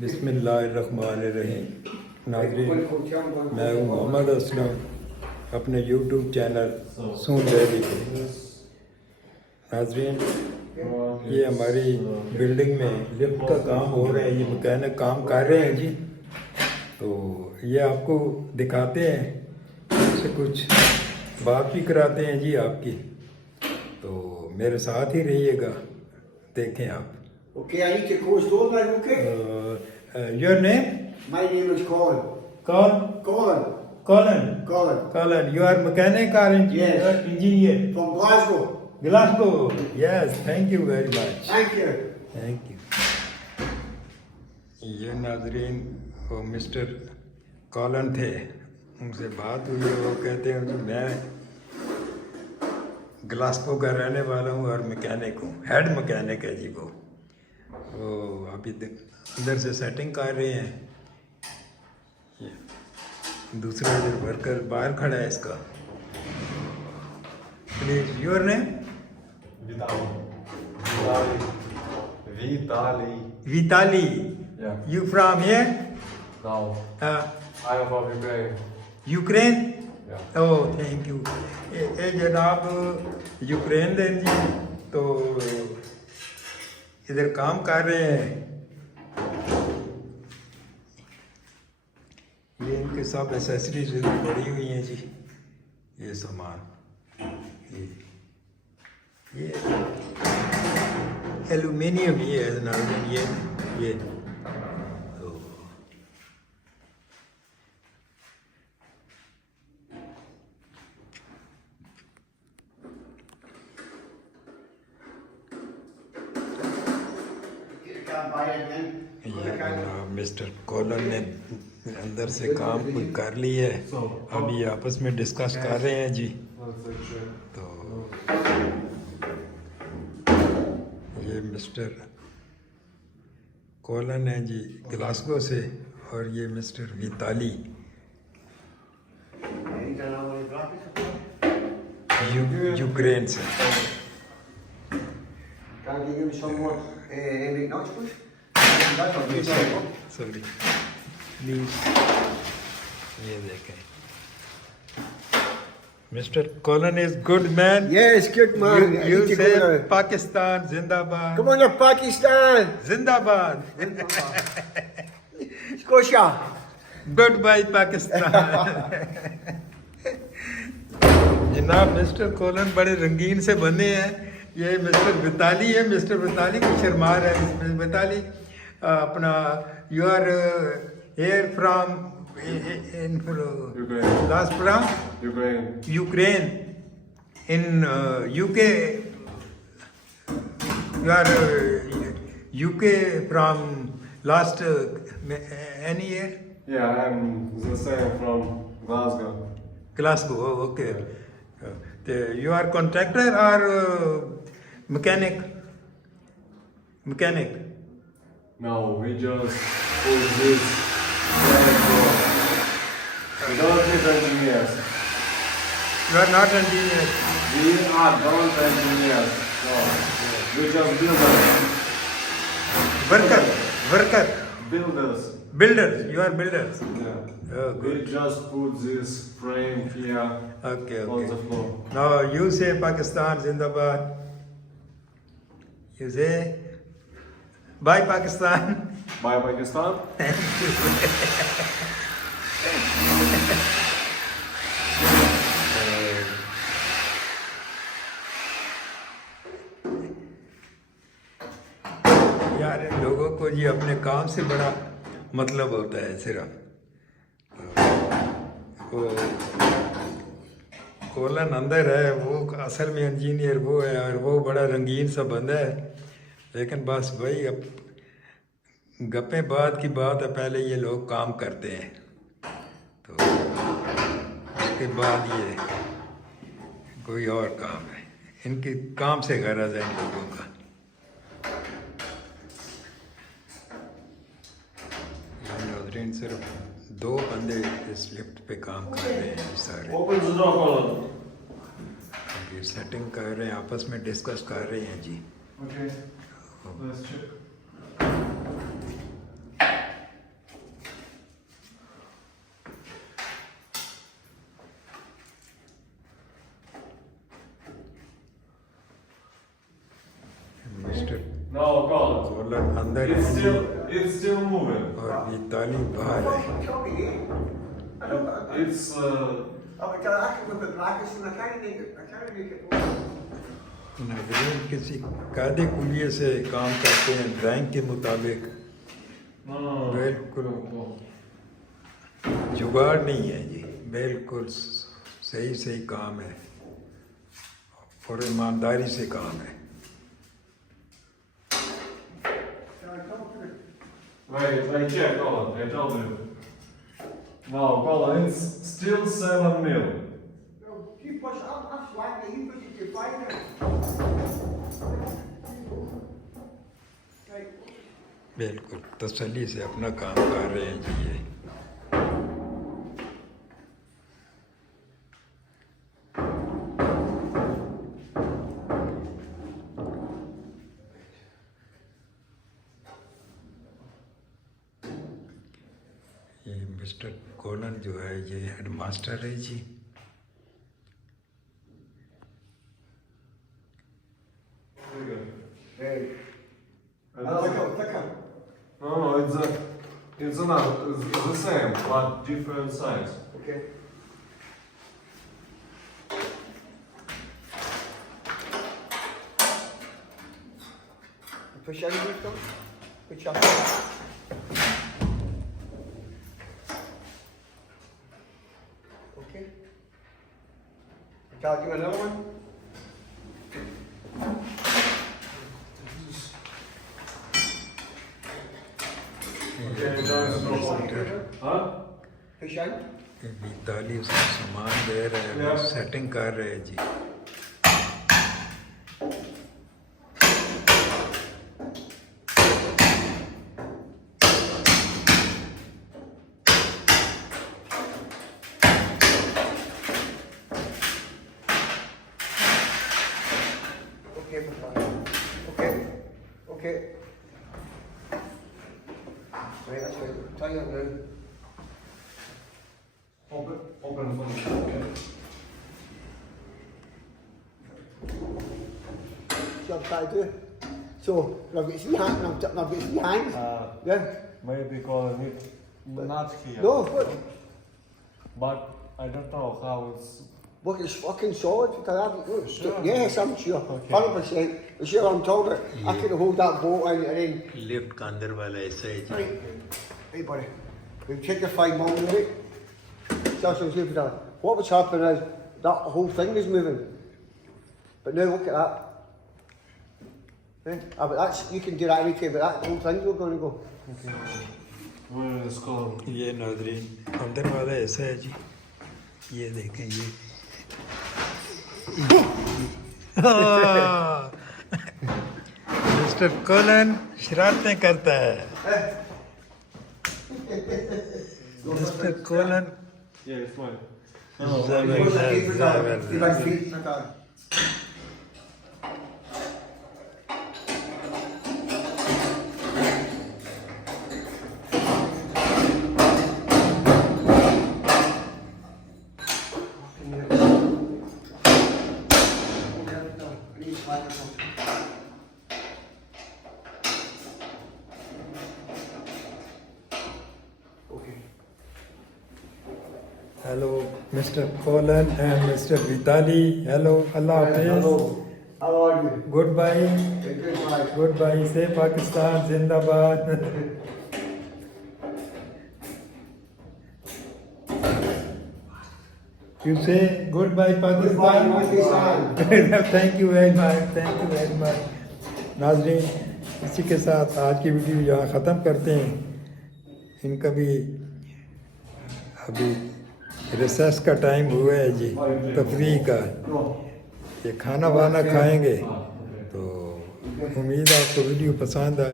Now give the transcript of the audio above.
बिस्मिल्लाहिर्रहमानिर्रहीम। नाज़रीन, मैं हूँ मोहम्मद असलम, अपने यूट्यूब चैनल सून डेली पे। नाज़रीन, ये हमारी बिल्डिंग में लिफ्ट का काम हो रहा है, ये मैकेनिक काम कर रहे हैं जी। तो ये आपको दिखाते हैं, इससे कुछ बात भी कराते हैं जी आपकी। तो मेरे साथ ही रहिएगा, देखें आप। Okay, I need to close door now, okay? Your name? My name is Colin. Colin? Colin. Colin. Colin. Colin, you are mechanic or engineer? Yes. Engineer. From Glasgow. Glasgow. Yes, thank you very much. Thank you. Thank you. ये नाजरीन वो mister colon थे, उनसे बात हुई। वो कहते हैं कि मैं ग्लासगो का रहने वाला हूँ और मैकेनिक हूँ, हेड मैकेनिक है जी वो अभी इधर से सेटिंग कर रहे हैं। ये दूसरा इधर वर्कर बाहर खड़ा है इसका। Please, your name? Vitali. Yeah. You from here? No, I am from Ukraine. Ukraine? Yeah. Oh, thank you. ये जनाब यूक्रेन देन जी, तो इधर काम कर रहे हैं। ये इनके सब एसेसरीज इधर पड़ी हुई हैं जी, ये सामान, ये एल्यूमिनियम ये है जनाब, ये तो You can't buy it then. ये जनाब मिस्टर कॉलन ने अंदर से काम कोई कर ली है, अब ये आपस में डिस्कस कर रहे हैं जी। तो ये मिस्टर कॉलन है जी ग्लासगो से, और ये mister Vitaly You don't know what graphics are? Ukraine से। Can you give me some more English notes, please? That's what you say. Sorry please, ये देखें, mister colon is good man. Yes, good man. I You need to say go now. Pakistan जिंदाबाद। Come on, Pakistan. जिंदाबाद। Scotia. Good bye Pakistan. जनाब mister Colin बड़े रंगीन से बने हैं। ये मिस्टर विताली है, मिस्टर विताली को शर्मा रहा है। मिस्टर विताली अपना you are here from in Ukraine. Last from Ukraine. Ukraine in UK. You are UK from last any year? Yeah, I'm the same from Glasgow. Glasgow, oh, okay. You are contractor or mechanic? Mechanic. No, we just put this frame for. We don't need engineers. You are not engineer. We are don't engineers. No, we just builders. Worker. Worker. Builders. Builders. You are builders. Yeah. Oh, We good. just put this frame here Okay, on the okay. floor. Now you say Pakistan Zindabad. You say bye Pakistan. Bye, Pakistan. यार इन लोगों को जी अपने काम से बड़ा मतलब होता है सिर्फ। वो कोलन अंदर है, वो असल में इंजीनियर वो है, और वो बड़ा रंगीन सा बंदा है। लेकिन बस वही अब गप्पे बात की बात है, पहले ये लोग काम करते हैं, तो उसके बाद ये कोई और काम है। इनके काम से गरज है इन लोगों का। नाज़रीन, सिर्फ 2 बंदे इस लिफ्ट पे काम कर रहे हैं सारे। Open the door, Colin. ये सेटिंग कर रहे हैं, आपस में डिस्कस कर रहे हैं जी। Okay. Let's check. कॉलर अंदर It's है जी it's still moving. और बीताली बाहर है। Tell me, eh? I don't. It's I'm actually with the brackets and I can't make it. I can't make it. नाज़रीन किसी कायदे कुलिये से काम करते हैं ड्राइंग के मुताबिक, no. बिल्कुल जुगाड़ नहीं है जी, बिल्कुल सही सही काम है और ईमानदारी से काम है। Wait, check, Colin. I told you. No, Colin, it's still 7 mil. No, keep pushing. I'm slapping you, but you can find it. Right. बिल्कुल तसल्ली से अपना काम कर रहे हैं जी ये। ये मिस्टर कोलन जो है ये हेडमास्टर है जी। Very good. Hey. Another. Thicker. No, it's another. It's the same, but different size. Okay. Push out of them. Push up. Okay. I'll do another one. Okay, Huh? Push out. ये बीताली उसको सामान दे रहे हैं, वो setting कर रहे हैं जी। Okay, Papa. Okay. Okay. Right, that's right. Tie it now. Open for me. Okay. So I'm trying to do. So, I've got some hand, I've got some hands. Yeah. Maybe Colin, it not here. No, what? But I don't know how it's. Look, it's fucking solid. Look, Sure. yes, I'm sure. Okay. 100%. I'm sure I'm told it. I could hold that boat in and then. Lift का अंदर वाला ऐसा है जी। Right. Hey, buddy. We've checked the 5 mm, right? That's what I'm saying. What was happening is that whole thing was moving. But now look at that. But that's, you can do that any time, but that whole thing's not going to go. Where is Colin? ये नाज़रीन अंदर वाला ऐसा है जी, ये देखें ये। Mister colon शरारतें करता है। Mister colon Yeah, it's mine. जबरदस्त। Hello, Mr. Kolan and Mr. Vitali. Hello, Allah Hafiz. How are you? Goodbye. Goodbye. Goodbye. Say Pakistan Zindabad. You say goodbye Pakistan. Goodbye, Pakistan. Thank you very much. Thank you very much. नाज़रीन इसी के साथ आज की video यहाँ ख़त्म करते हैं। इनका भी अभी रिसेस का टाइम हुआ है जी, तफरीह का। ये खाना वाना खाएंगे, तो उम्मीद है आपको वीडियो पसंद आए।